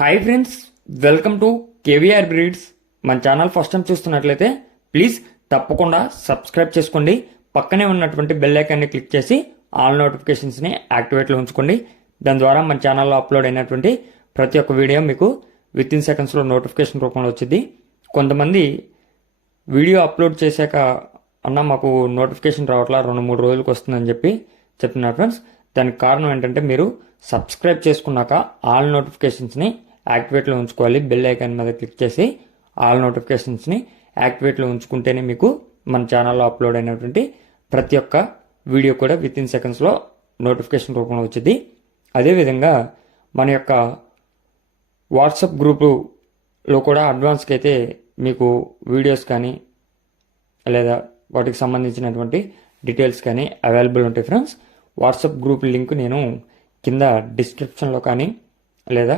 Hi friends, welcome to KVR breeds. మన channel first time చూస్తున్నట్లయితే please తప్పకుండా సబ్స్క్రైబ్ చేసుకోండి. పక్కనే ఉన్నటువంటి బెల్ ఐకాన్ని క్లిక్ చేసి ఆల్ నోటిఫికేషన్స్ని యాక్టివేట్లో ఉంచుకోండి. దాని ద్వారా మన ఛానల్లో అప్లోడ్ అయినటువంటి ప్రతి ఒక్క వీడియో మీకు విత్ ఇన్ సెకండ్స్లో నోటిఫికేషన్ రూపంలో వచ్చింది. కొంతమంది వీడియో అప్లోడ్ చేశాక అన్న మాకు నోటిఫికేషన్ రావట్లా 2-3 రోజులకు వస్తుందని చెప్పి చెప్తున్నారు ఫ్రెండ్స్. దానికి కారణం ఏంటంటే మీరు సబ్స్క్రైబ్ చేసుకున్నాక ఆల్ నోటిఫికేషన్స్ని యాక్టివేట్లో ఉంచుకోవాలి. బెల్ ఐకాన్ మీద క్లిక్ చేసి ఆల్ నోటిఫికేషన్స్ని యాక్టివేట్లో ఉంచుకుంటేనే మీకు మన ఛానల్లో అప్లోడ్ అయినటువంటి ప్రతి ఒక్క వీడియో కూడా విత్ ఇన్ సెకండ్స్లో నోటిఫికేషన్ రూపంలో వచ్చింది. అదేవిధంగా మన యొక్క వాట్సాప్ గ్రూపులో కూడా అడ్వాన్స్కి అయితే మీకు వీడియోస్ కానీ లేదా వాటికి సంబంధించినటువంటి డీటెయిల్స్ కానీ అవైలబుల్ ఉంటాయి ఫ్రెండ్స్. వాట్సాప్ గ్రూప్ లింక్ నేను కింద డిస్క్రిప్షన్లో కానీ లేదా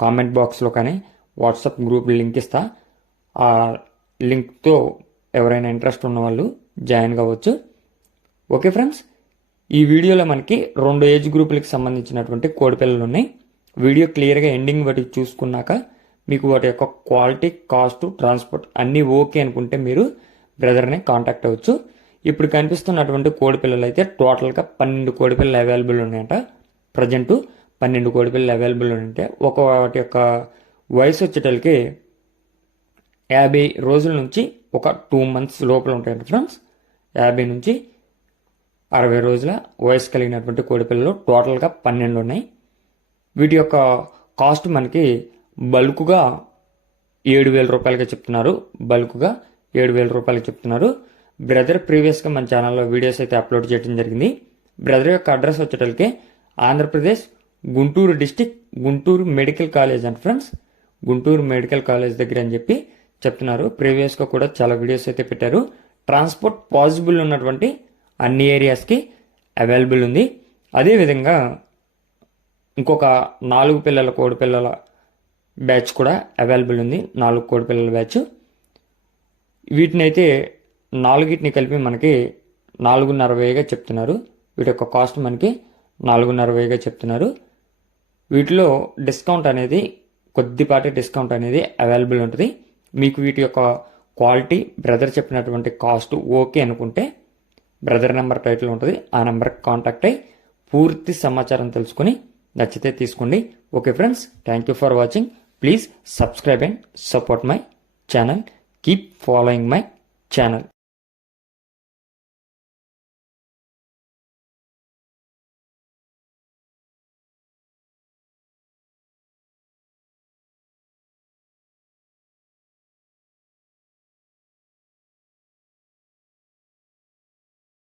కామెంట్ బాక్స్లో కానీ వాట్సాప్ గ్రూప్ లింక్ ఇస్తా. ఆ లింక్తో ఎవరైనా ఇంట్రెస్ట్ ఉన్న వాళ్ళు జాయిన్ కావచ్చు. ఓకే ఫ్రెండ్స్, ఈ వీడియోలో మనకి 2 ఏజ్ గ్రూపులకి సంబంధించినటువంటి కోడిపిల్లలు ఉన్నాయి. వీడియో క్లియర్గా ఎండింగ్ వాటికి చూసుకున్నాక మీకు వాటి యొక్క క్వాలిటీ, కాస్ట్, ట్రాన్స్పోర్ట్ అన్నీ ఓకే అనుకుంటే మీరు బ్రదర్ని కాంటాక్ట్ అవ్వచ్చు. ఇప్పుడు కనిపిస్తున్నటువంటి కోడిపిల్లలు అయితే టోటల్గా 12 కోడిపిల్లలు అవైలబుల్ ఉన్నాయంట. ప్రజెంటు 12 కోడిపిల్లలు అవైలబుల్ ఉంటే వాటి యొక్క వయసు వచ్చేటలకి 50 రోజుల నుంచి ఒక 2 months లోపల ఉంటాయంట ఫ్రెండ్స్. 50 నుంచి 60 రోజుల వయసు కలిగినటువంటి కోడిపిల్లలు టోటల్గా 12 ఉన్నాయి. వీటి యొక్క కాస్ట్ మనకి బల్క్గా 7,000 రూపాయలకి చెప్తున్నారు. బల్క్గా 7,000 రూపాయలకి చెప్తున్నారు. బ్రదర్ ప్రీవియస్గా మన ఛానల్లో వీడియోస్ అయితే అప్లోడ్ చేయడం జరిగింది. బ్రదర్ యొక్క అడ్రస్ వచ్చేటలకి Andhra Pradesh Guntur district, Guntur medical college and friends, Guntur medical college దగ్గర అని చెప్పి చెప్తున్నారు. ప్రీవియస్గా కూడా చాలా వీడియోస్ అయితే పెట్టారు. ట్రాన్స్పోర్ట్ పాసిబుల్ ఉన్నటువంటి అన్ని ఏరియాస్కి అవైలబుల్ ఉంది. అదేవిధంగా ఇంకొక 4 పిల్లల కోడిపిల్లల బ్యాచ్ కూడా అవైలబుల్ ఉంది. 4 కోడిపిల్లల బ్యాచ్. వీటినైతే 4టిని కలిపి మనకి 4,50,000గా చెప్తున్నారు. వీటి యొక్క కాస్ట్ మనకి 4,50,000గా చెప్తున్నారు. వీటిలో డిస్కౌంట్ అనేది కొద్దిపాటి డిస్కౌంట్ అనేది అవైలబుల్ ఉంటుంది. మీకు వీటి యొక్క క్వాలిటీ, బ్రదర్ చెప్పినటువంటి కాస్ట్ ఓకే అనుకుంటే బ్రదర్ నెంబర్ టైటిల్ ఉంటుంది. ఆ నెంబర్కి కాంటాక్ట్ అయ్యి పూర్తి సమాచారం తెలుసుకొని నచ్చితే తీసుకోండి. Okay friends, thank you for watching. Please subscribe and support my channel. Keep following my channel.